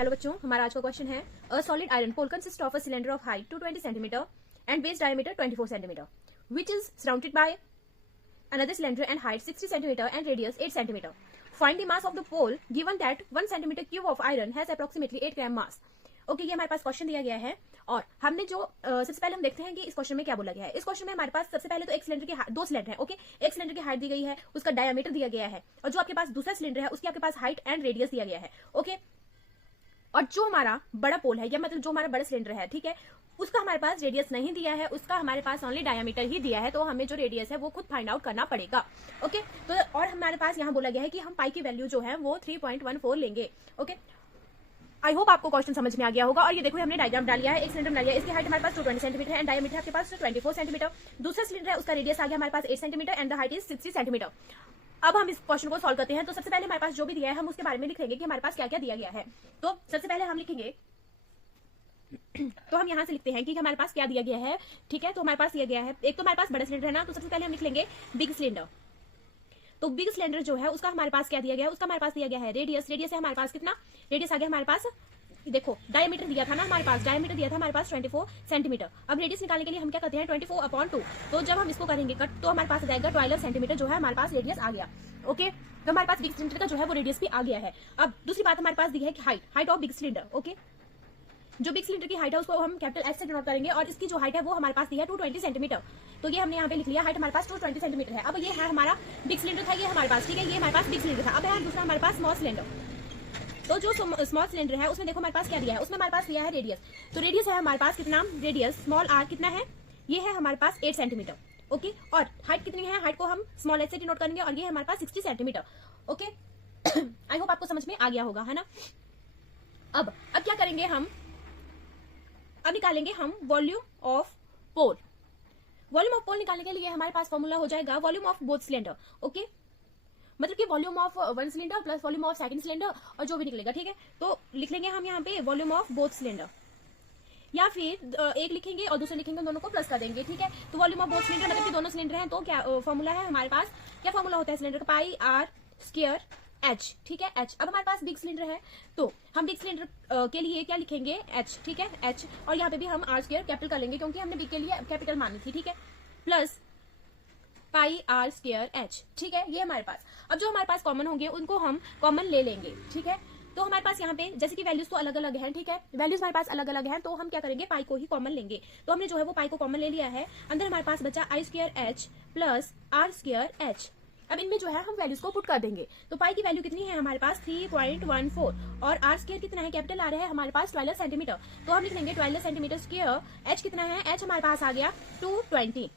Hello बच्चों, हमारा आज का क्वेश्चन है a solid iron pole consist of a cylinder of height 220 centimetre and base diameter 24 centimetre which is surrounded by another cylinder and height 60 centimeter and radius 8 centimeter. Find the mass of the pole given that 1 centimeter cube of iron has approximately 8 gram mass. Okay ये हमारे पास question दिया गया है और हमने जो सबसे पहले हम देखते हैं कि इस क्वेश्चन में क्या बोला गया है। इस क्वेश्चन में हमारे पास सबसे पहले तो एक सिलेंडर की दो सिलेंडर है। ओके, एक सिलेंडर की हाइट दी गई है, उसका डायमीटर दिया गया है और जो आपके पास दूसरा सिलेंडर है उसकी आपके पास हाइट एंड रेडियस दिया गया है। ओके, और जो हमारा बड़ा पोल है या मतलब जो हमारा बड़ा सिलेंडर है, ठीक है, उसका हमारे पास रेडियस नहीं दिया है, उसका हमारे पास ओनली डायमीटर ही दिया है, तो हमें जो रेडियस है वो खुद फाइंड आउट करना पड़ेगा। ओके, तो और हमारे पास यहाँ बोला गया है कि हम पाई की वैल्यू जो है वो 3.14 लेंगे। ओके, आई होप आपको क्वेश्चन समझ में आ गया होगा। और ये देखो हमने डायग्राम डाल लिया है, एक सिलेंडर डाल लिया है, इसकी हाइट हमारे पास 220 सेंटीमीटर एंड डायमीटर आपके पास 24 सेंटीमीटर। दूसरा सिलेंडर है उसका रेडियस आ गया हमारे पास 8 centimetre and the height is 60 centimetre. अब हम इस क्वेश्चन को सॉल्व करते हैं। तो सबसे पहले हमारे पास जो भी दिया है हम उसके बारे में लिख लेंगे कि हमारे पास क्या क्या दिया गया है। तो सबसे पहले हम लिखेंगे, तो हम यहाँ से लिखते हैं कि हमारे पास क्या दिया गया है। ठीक है, तो हमारे पास दिया गया है, एक तो हमारे पास बड़ा सिलेंडर है ना, तो सबसे पहले हम लिख लेंगे बिग सिलेंडर। तो बिग सिलेंडर जो है उसका हमारे पास क्या दिया गया है, उसका हमारे पास दिया गया है रेडियस। रेडियस है हमारे पास कितना, रेडियस आ गया हमारे पास, देखो डायमीटर दिया था ना हमारे पास, डायमीटर दिया था हमारे पास 24 सेंटीमीटर। अब रेडियस निकालने के लिए हम क्या करते हैं 24/2। तो जब हम इसको करेंगे कट तो हमारे पास आ जाएगा 12 सेंटीमीटर जो है हमारे पास रेडियस आ गया। ओके, तो हमारे पास बिग सिलेंडर का जो है वो रेडियस भी आ गया है। अब दूसरी बात हमारे पास दी है कि height of big cylinder. Okay, जो बिग सिलेंडर की हाइट है उसको हम कैपिटल एस से डिनोट करेंगे और इसकी जो हाइट है वो हमारे पास दी है 220 सेंटीमीटर। तो ये हमने यहाँ पे लिख लिया, हाइट हमारे पास 220 सेंटीमीटर है। अब ये है हमारा बिग सिलेंडर था, ये हमारे पास, ठीक है, ये हमारे पास बिग सिलेंडर था। अब है दूसरा हमारे पास स्मॉल सिलेंडर। तो जो स्मॉल सिलेंडर है उसमें देखो हमारे पास क्या दिया है, उसमें हमारे पास दिया है रेडियस। तो रेडियस है हमारे पास कितना, रेडियस स्मॉल आर कितना है, ये है हमारे पास 8 सेंटीमीटर। ओके, और हाइट कितनी है, हाइट को हम स्मॉल एच से डिनोट करेंगे और ये है हमारे पास 60 सेंटीमीटर। ओके, आई होप आपको समझ में आ गया होगा, है ना। अब क्या करेंगे हम, अब निकालेंगे हम volume of pole. Volume of pole निकालने के लिए हमारे पास फॉर्मूला हो जाएगा volume of both cylinder. Okay, मतलब कि volume of one cylinder plus volume of second cylinder और जो भी निकलेगा, ठीक है। तो लिख लेंगे हम यहाँ पे वॉल्यूम ऑफ बोथ सिलेंडर, या फिर एक लिखेंगे और दूसरे लिखेंगे, दोनों को प्लस कर देंगे, ठीक है। तो वॉल्यूम ऑफ बोथ सिलेंडर मतलब कि दोनों सिलेंडर हैं, तो क्या फॉर्मूला है हमारे पास, क्या फॉर्मूला होता है सिलेंडर का, पाई आर स्क्वायर एच, ठीक है, एच। अब हमारे पास बिग सिलेंडर है तो हम बिग सिलेंडर के लिए क्या लिखेंगे, एच, ठीक है, एच। और यहाँ पे भी हम आर स्क्वायर कैपिटल कर लेंगे क्योंकि हमने बिग के लिए कैपिटल मानी थी, ठीक है, plus pi r square h, ठीक है, ये हमारे पास। अब जो हमारे पास कॉमन होंगे उनको हम कॉमन ले लेंगे, ठीक है। तो हमारे पास यहाँ पे जैसे कि वैल्यूज तो अलग अलग हैं, ठीक है, वैल्यूज हमारे पास अलग अलग हैं, तो हम क्या करेंगे पाई को ही कॉमन लेंगे। तो हमने जो है वो पाई को कॉमन ले लिया है, अंदर हमारे पास बचा I square H plus are square H. अब इनमें जो है हम वैल्यूज को पुट कर देंगे। तो पाई की वैल्यू कितनी है हमारे पास 3.14 और आर स्क्वायर कितना है, कैपिटल आ रहा है हमारे पास 12 सेंटीमीटर। तो हम लिख लेंगे 12 सेंटीमीटर स्क्वायर। एच कितना है, एच हमारे पास आ गया 220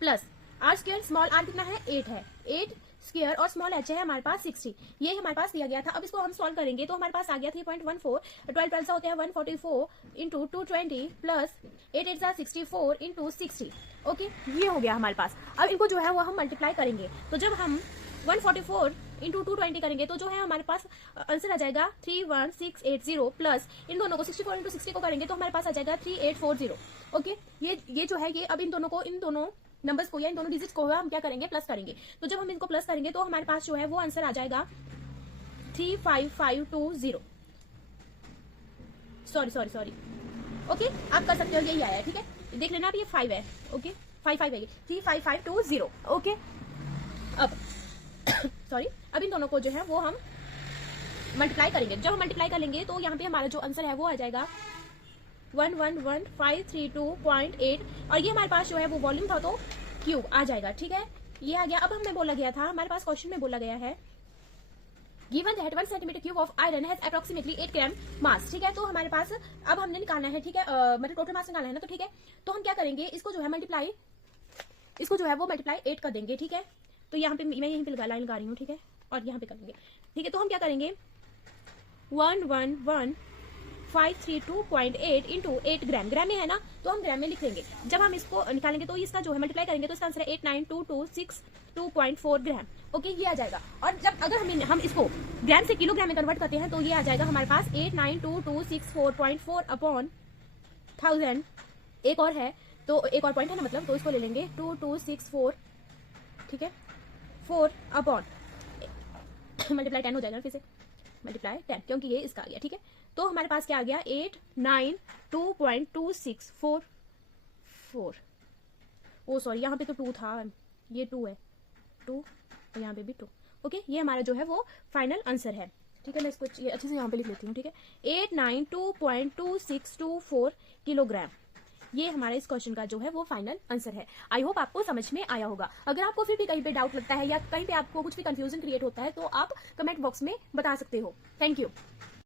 plus are square small r कितना है 8 है, 8 स्क्वायर और स्मॉल एच है हमारे पास 60, ये हमारे पास दिया गया था। अब इसको हम सॉल्व करेंगे तो हमारे पास आ गया 3.14, 12 होते हैं 144 इंटू 220 प्लस 8 8 64 इंटू 60। ओके, ये हो गया हमारे पास। अब इनको जो है वो हम मल्टीप्लाई करेंगे, तो जब हम 144 इंटू 220 करेंगे तो जो है हमारे पास आंसर आ जाएगा 31680 प्लस इन दोनों को 64 इंटू 60 को करेंगे तो हमारे पास आ जाएगा 3840। ओके, ये जो है ये अब इन दोनों नंबर्स को या इन दोनों डिजिट्स को हम क्या करेंगे प्लस करेंगे। तो जब हम इनको प्लस करेंगे तो हमारे पास जो है वो आंसर आ जाएगा 35520। सॉरी ओके, आप कर सकते हो, यही आया है, ठीक है, देख लेना, अब ये 5 है। ओके, 5 है, 35520। ओके, अब सॉरी, अब इन दोनों को जो है वो हम मल्टीप्लाई करेंगे। जब हम मल्टीप्लाई करेंगे तो यहाँ पे हमारा जो आंसर है वो आ जाएगा 111532.8 और ये हमारे पास जो है वो वॉल्यूम था तो क्यूब आ जाएगा, ठीक है, ये आ गया। अब हमें बोला गया था, हमारे पास क्वेश्चन में बोला गया है given that 1 centimetre cube of iron has approximately 8 ग्राम मास, ठीक है। तो हमारे पास अब हमने निकालना है, ठीक है, मतलब टोटल मास निकालना है ना, तो ठीक है, तो हम क्या करेंगे, इसको जो है मल्टीप्लाई, इसको जो है वो मल्टीप्लाई 8 कर देंगे, ठीक है। तो यहाँ पे मैं यहीं पे लाइन लगा रही हूँ, ठीक है, और यहाँ पे करेंगे, ठीक है। तो हम क्या करेंगे 111,532.8 इंटू 8 ग्राम, ग्राम में है ना तो हम ग्राम में लिख लेंगे। जब हम इसको निकालेंगे तो इसका जो है मल्टीप्लाई करेंगे तो इसका आंसर है 89226.2.4 ग्राम। ओके, ये आ जाएगा। और जब अगर हम इसको ग्राम से किलोग्राम में कन्वर्ट करते हैं तो ये आ जाएगा हमारे पास 89226.4 अपॉन 1000। एक और है तो एक और पॉइंट है ना, मतलब तो इसको ले लेंगे 2264, ठीक है, 4 अपॉन मल्टीप्लाई 10 हो जाएगा फिर से मल्टीप्लाई 10, क्योंकि ये इसका आ गया, ठीक है। तो हमारे पास क्या आ गया, 892.2644। ओ सॉरी, यहाँ पे तो 2 था, ये 2 है, 2 और यहाँ पे भी 2। ओके, ये हमारा जो है वो फाइनल आंसर है, ठीक है। मैं इसको ये अच्छे से यहाँ पे लिख लेती हूँ, ठीक है। 892.2624 किलोग्राम, ये हमारे इस क्वेश्चन का जो है वो फाइनल आंसर है। आई होप आपको समझ में आया होगा। अगर आपको फिर भी कहीं पे डाउट लगता है या कहीं पे आपको कुछ भी कंफ्यूजन क्रिएट होता है तो आप कमेंट बॉक्स में बता सकते हो। Thank you.